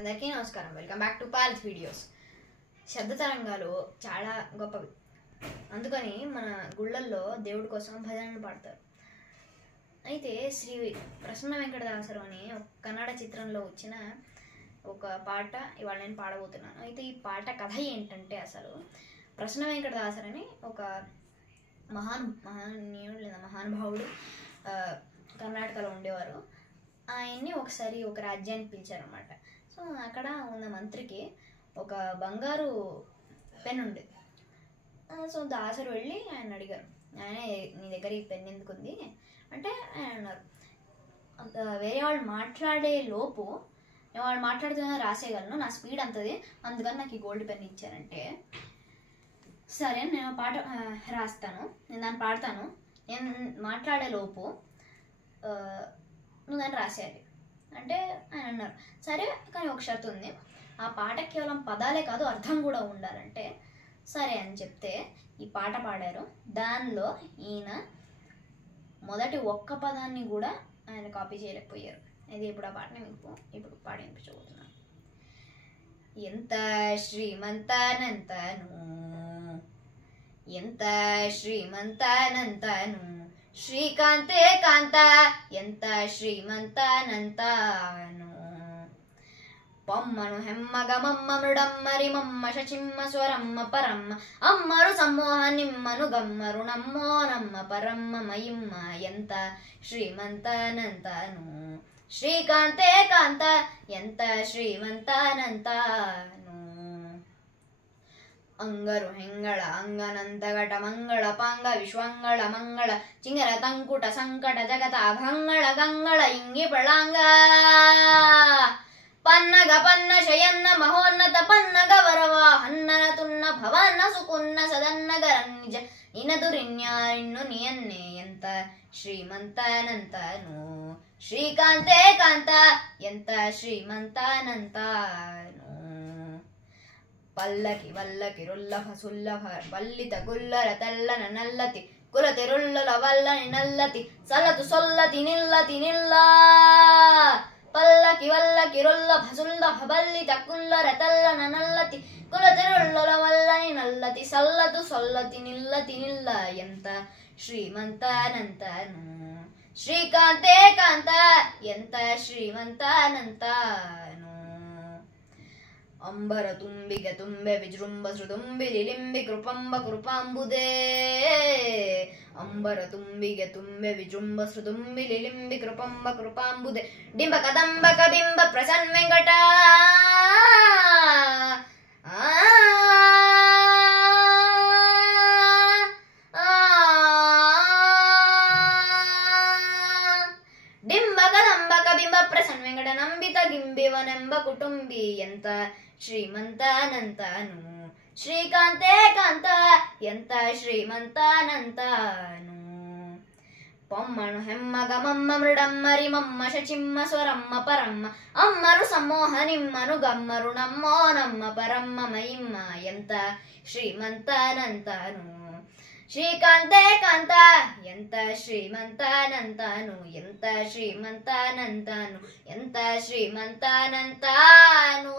అందరికీ నమస్కారం. Welcome back to pals videos. శబ్ద తరంగాలు చాలా గొప్పవి. అందుకని మన గుళ్ళల్లో దేవుడి కోసం భజనలు పాడతారు. అయితే శ్రీ ప్రసన్న వెంకటదాసరు అని ఒక కన్నడ చిత్రంలో వచ్చిన ఒక పాట ఇవాళ నేను పాడబోతున్నాను. అయితే ఈ పాట కథ ఏంటంటే, అసలు ప్రసన్న వెంకటదాసరు అని ఒక మహానుభావుడు కర్ణాటకలో ఉండేవారు. ఆయన్ని ఒకసారి ఒక రాజ్యానికి పిలిచారనమాట. సో అక్కడ ఉన్న మంత్రికి ఒక బంగారు పెన్ ఉంది. సో దాసరు వెళ్ళి ఆయన అడిగారు, ఆయన నీ దగ్గర ఈ పెన్ ఎందుకు ఉంది అంటే, ఆయన అన్నారు వేరే వాళ్ళు మాట్లాడే లోపు వాళ్ళు మాట్లాడుతున్నా రాసేయగలను, నా స్పీడ్ అంతది, అందుకని నాకు ఈ గోల్డ్ పెన్ ఇచ్చారంటే, సరే నేను పాట రాస్తాను, నేను దాన్ని పాడతాను, నేను మాట్లాడే లోపు నువ్వు దాన్ని రాసేయాలి అంటే ఆయన అన్నారు. సరే, కానీ ఒక షరతు ఉంది, ఆ పాట కేవలం పదాలే కాదు అర్థం కూడా ఉండాలంటే సరే అని చెప్తే ఈ పాట పాడారు. దానిలో ఈయన మొదటి ఒక్క పదాన్ని కూడా ఆయన కాపీ చేయలేకపోయారు. ఇది ఇప్పుడు ఆ పాటని మీకు ఇప్పుడు పాడి వినిపించబోతున్నాను. ఎంత శ్రీమంతానంతను, ఎంత శ్రీమంతానంతను, శ్రీకాంతే కాంత ఎంత శ్రీమంతానంతాను, పొమ్మను హెమ్మగ మమ్మ మృడమ్మరి మమ్మ శచిమ్మ స్వరమ్మ పరమ్మ అమ్మరు సమ్మోహ నిమ్మను గమ్మరు నమ్మో నమ్మ పరమ్మ మయిమ్మ ఎంత శ్రీమంతానంతాను, శ్రీకాంతే కాంత ఎంత శ్రీమంతానంతాను, ಅಂಗರು ಹೆಂಗಳ ಅಂಗನಂತಗಟ ಮಂಗಳ ಪಾಂಗ ವಿಶ್ವಂಗಳ ಮಂಗಳ ಚಿಂಗರ ತಂಕುಟ ಸಂಕಟ ಜಗತ ಅಭಂಗಳ ಗಂಗಳ ಇಂಗಿ ಪ್ರಳಾಂಗ ಪನ್ನಗ ಪನ್ನ ಶಯನ್ನ ಮಹೋನ್ನತ ಪನ್ನಗ ವರವ ಹನ್ನನ ತುನ್ನ ಭವನ್ನ ಸುಕುನ್ನ ಸದನ್ನಗರ ನಿಜ ನಿನದುರಿನ್ಯಾರಿನ್ನು ನಿಯನ್ನೆ ಎಂತ ಶ್ರೀಮಂತಾನಂತನು, ಶ್ರೀಕಾಂತೆ ಕಾಂತ ಎಂತ ಶ್ರೀಮಂತಾನಂತಾನು, పల్లకి వల్లకి రుల్లభ సుల్లభ వల్లిత గుల్లర తెల్లన నల్లతి కులతి రుల్లల వల్లని నల్లతి సల్లతు సొల్లతి నిల్లతి నిల్లా, పల్లకి వల్లకి రుల్లభ సుల్లభ వల్లిత కుల్లర తెల్లన నల్లతి కులతి రుల్లల వల్లని నల్లతి సల్లతు సొల్లతి నిల్లతి నిల్ల ఎంత శ్రీమంతానంతను, శ్రీకాంతే కాంత ఎంత శ్రీమంతానంతాను, ಅಂಬರ ತುಂಬಿಗೆ ತುಂಬೆ ವಿಜೃಂಭ ಸೃದುಂಬಿ ಲಿಲಿಂಬಿ ಕೃಪಂಬ ಕೃಪಾಂಬುದೇ, ಅಂಬರ ತುಂಬಿಗೆ ತುಂಬೆ ವಿಜೃಂಭ ಸೃದುಂಬಿ ಲಿಲಿಂಬಿ ಕೃಪಂಬ ಕೃಪಾಂಬುದೇ, ಡಿಂಬ ಕದಂಬ ಕಬಿಂಬ ಪ್ರಸನ್ನ ವೆಂಕಟ ಡಿಂಬ ಕದಂಬ ಕಬಿಂಬ ಪ್ರಸನ್ನ ವೆಂಕಟ ನಂಬಿತ ಗಿಂಬಿವನೆಂಬ ಕುಟುಂಬಿ ಎಂತ ಶ್ರೀಮಂತಾನಂತಾನು, ಶ್ರೀಕಾಂತೆ ಕಾಂತ ಎಂತ ಶ್ರೀಮಂತಾನಂತಾನು, పొమ్మను హెమ్మగ మమ్మ మృడమ్మరి మమ్మ శచిమ్మ స్వరమ్మ పరమ్మ అమ్మరు సమ్మోహ నిమ్మను గమ్మరు నమ్మో నమ్మ పరమ్మ మయిమ్మ ఎంత శ్రీమంతానంతాను, శ్రీకాంతే కాంత ఎంత శ్రీమంతానంతాను, ఎంత శ్రీమంతానంతాను, ఎంత శ్రీమంతానంతాను.